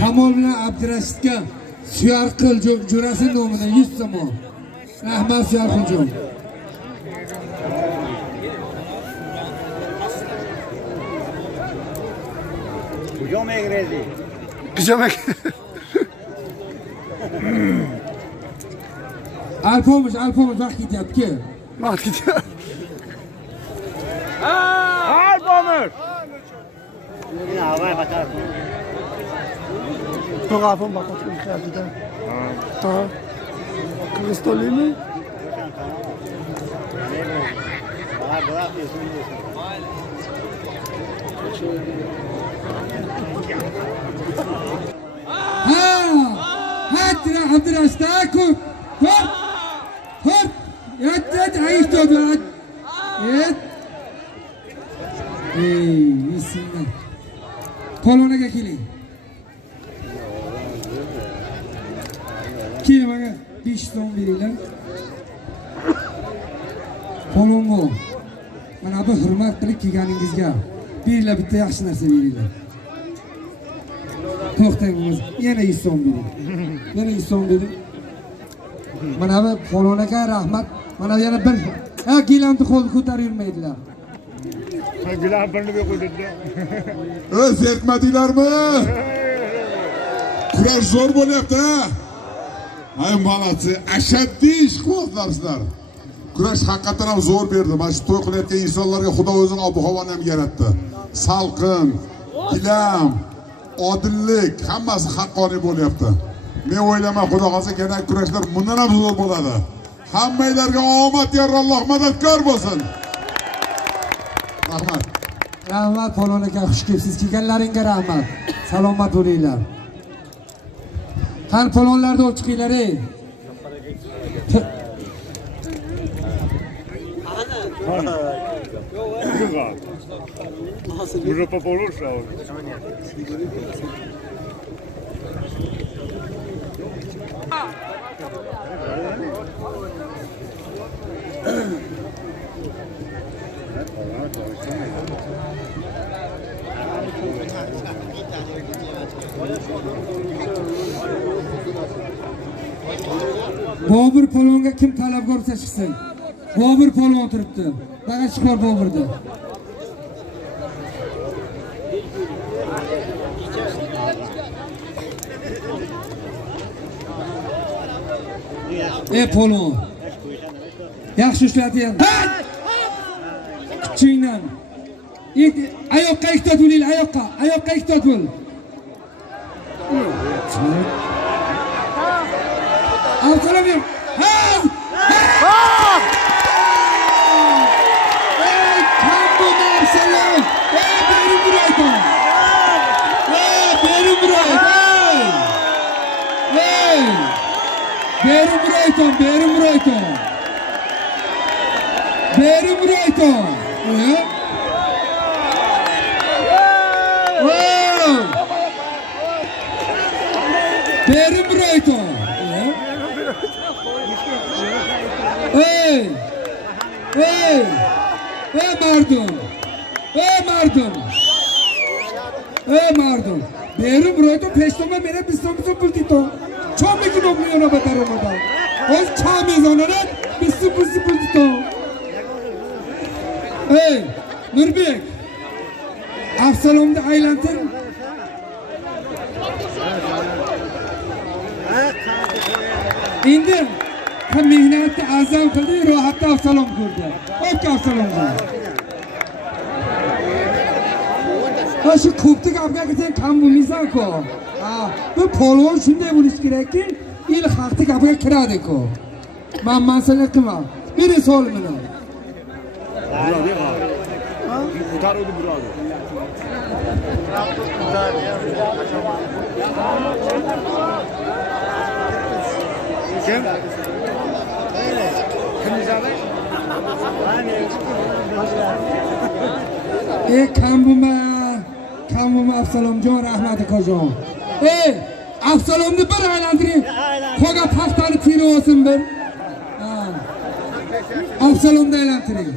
Kamol bilan Abdurashidga Suyarqil jo'rasi nomidan 100 so'm. Rahmat Suyarqiljon. Pijama egrezi. Pijama. Alpomish vaqt ketyapti. Vaqt ketyapti. Alpomish. Yine havaya batar. To'g'afim vaqt ketyapti-da. Ha. Kristolimi? Hadi Abdurashid ko'p. Hop. Yat, aytdi. Et. Bismillah. Polonaga keling. Kemaga 5 so'm beringlar. Polongo. Mana bu hurmat qilib kelganingizga beringlar, bitta yaxshi narsa beringlar. To'xtang, yana 100 so'm bering. Yana 100 so'm bering. Mana bu polonaga rahmat. Mana yana bir gilamni qo'l ko'tarib yurmaydilar. Gilamni qo'ydilar. Zerikmadinglarmi? Kurash zo'r bo'lyapti. Ay malatsi, ashaddiy ish qilyapsizlar. Kurash haqiqatan ham zo'r berdi. Mana shu to'y qilayotgan insonlarga Xudo o'zining ob-havoni ham yaratdi. Salqin, gilam, odillik, hammasi haqqoniy bo'lyapti. Men o'ylayman, Xudo xolsa kelgan kurashlar bundan ham zo'r bo'ladi. Hammanglarga omad yor, Alloh madadkor bo'lsin. Rahmat. Rahmat Polon aka, xush kelibsiz. Kelganlaringga rahmat. Salomat bo'linglar. Qani polonlarda olib chiqinglar ey. Уже пополучше. Bobur polonga kim talabgor bo'lsa chiqsin. Bobur polon turibdi. Mana chiqar Boburni. Polon. Yaxshi ishlating. Kuchingdan. Ayoqqa ikkita bo'ling, ayoqqa ikkita bo'l. Alqalamim. Berim Brighton. Mardon. Berim Brighton peştoma mene bisomso bultito. Çok mekin olmuyor ona batar olmadan. O çamizonlara bisomso bultito. Nurbek. Absalom'da aylantir. İndi. Hem mehnatı azam kıldı, rohatta Absalom kurdu. Hop Absalom'da. Ha şu koptuk abga gitsen kam bulmaysan ko. Bu polon shunday bo'lish kerakki, el xalqni gapiga kiradi-ku. Men maslahat qilaman. Biri sol meni. Ko'taruvdi birodar. Kim? Kamuma Absalomjon, rahmat akajon. Absalomni bir aylantiring. Qo'ga paxtani tiri olsin bir. Absalomni aylantiring.